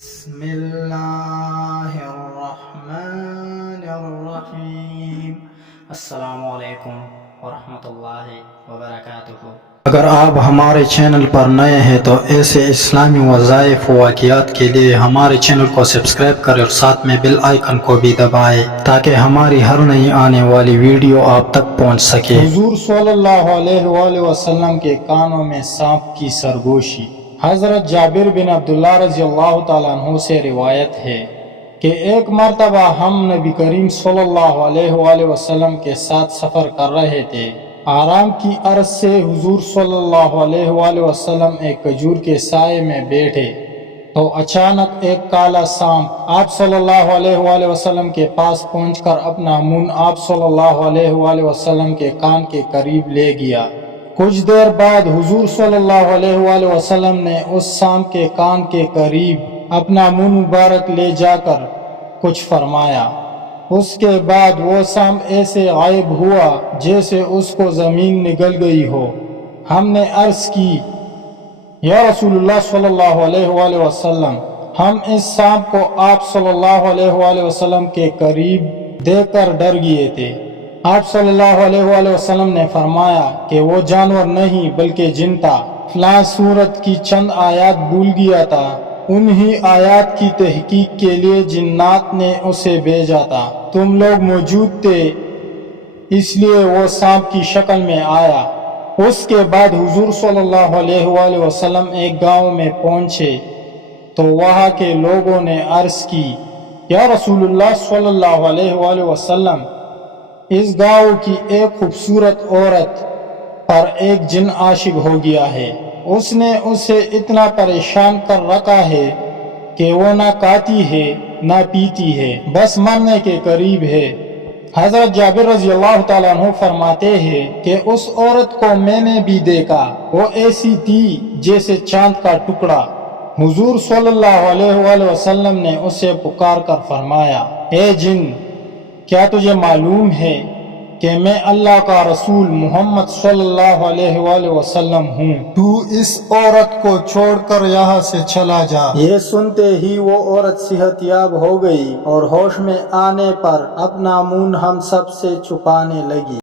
بسم اللہ الرحمن الرحیم۔ السلام علیکم ورحمۃ اللہ وبرکاتہ۔ اگر آپ ہمارے چینل پر نئے ہیں تو ایسے اسلامی وظائف و واقعات کے لیے ہمارے چینل کو سبسکرائب کریں اور ساتھ میں بیل آئیکن کو بھی دبائیں تاکہ ہماری ہر نئی آنے والی ویڈیو آپ تک پہنچ سکے۔ حضور صلی اللہ علیہ وآلہ وسلم کے کانوں میں سانپ کی سرگوشی۔ حضرت جابر بن عبداللہ رضی اللہ تعالیٰ عنہ سے روایت ہے کہ ایک مرتبہ ہم نبی کریم صلی اللہ علیہ وآلہ وسلم کے ساتھ سفر کر رہے تھے۔ آرام کی عرض سے حضور صلی اللہ علیہ وآلہ وسلم ایک کھجور کے سائے میں بیٹھے تو اچانک ایک کالا سانپ آپ صلی اللہ علیہ وآلہ وسلم کے پاس پہنچ کر اپنا منہ آپ صلی اللہ علیہ وآلہ وسلم کے کان کے قریب لے گیا۔ کچھ دیر بعد حضور صلی اللہ علیہ وآلہ وسلم نے اس سانپ کے کان کے قریب اپنا منہ مبارک لے جا کر کچھ فرمایا۔ اس کے بعد وہ سانپ ایسے غائب ہوا جیسے اس کو زمین نگل گئی ہو۔ ہم نے عرض کی، یا رسول اللہ صلی اللہ علیہ وآلہ وسلم، ہم اس سانپ کو آپ صلی اللہ علیہ وآلہ وسلم کے قریب دیکھ کر ڈر گئے تھے۔ آپ صلی اللہ علیہ وآلہ وسلم نے فرمایا کہ وہ جانور نہیں بلکہ جن تھا۔ فلاں سورت کی چند آیات بھول گیا تھا، انہی آیات کی تحقیق کے لیے جنات نے اسے بھیجا تھا۔ تم لوگ موجود تھے اس لیے وہ سانپ کی شکل میں آیا۔ اس کے بعد حضور صلی اللہ علیہ وآلہ وسلم ایک گاؤں میں پہنچے تو وہاں کے لوگوں نے عرض کی، یا رسول اللہ صلی اللہ علیہ وآلہ وسلم، اس گاؤں کی ایک خوبصورت عورت پر ایک جن عاشق ہو گیا ہے۔ اس نے اسے اتنا پریشان کر رکھا ہے کہ وہ نہ کھاتی ہے نہ پیتی ہے، بس مرنے کے قریب ہے۔ حضرت جابر رضی اللہ تعالیٰ عنہ فرماتے ہیں کہ اس عورت کو میں نے بھی دیکھا، وہ ایسی تھی جیسے چاند کا ٹکڑا۔ حضور صلی اللہ علیہ وآلہ وسلم نے اسے پکار کر فرمایا، اے جن، کیا تجھے معلوم ہے کہ میں اللہ کا رسول محمد صلی اللہ علیہ وآلہ وسلم ہوں؟ تو اس عورت کو چھوڑ کر یہاں سے چلا جا۔ یہ سنتے ہی وہ عورت صحت یاب ہو گئی اور ہوش میں آنے پر اپنا منہ ہم سب سے چھپانے لگی۔